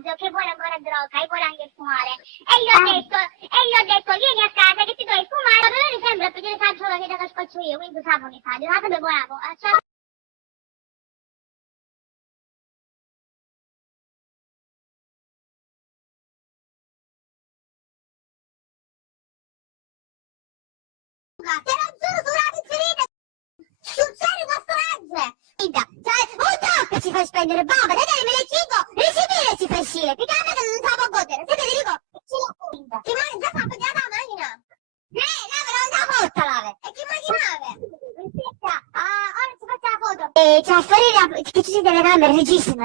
messaggio che vuole ancora droga e vuole anche fumare. E gli ho detto, vieni a casa che ti do fumare, ma non mi sembra perché ne faccio la vita che faccio io, quindi sapo ne fa, non sapevo buonato. Te lo giuro su una pizzerina, sul serio posso leggere. Cioè, un troppo ci fai spendere, baba, te devi me le 5, ricevere ci fai uscire, ti cambia che non te la può godere, se ti dico, ce l'ho punta. Ti mangi già fatto già la macchina. Lave, non da porta lave. E chi mangi lave? Aspetta, ora ci faccio la foto. C'è fuori che ci siete le camere, regissima.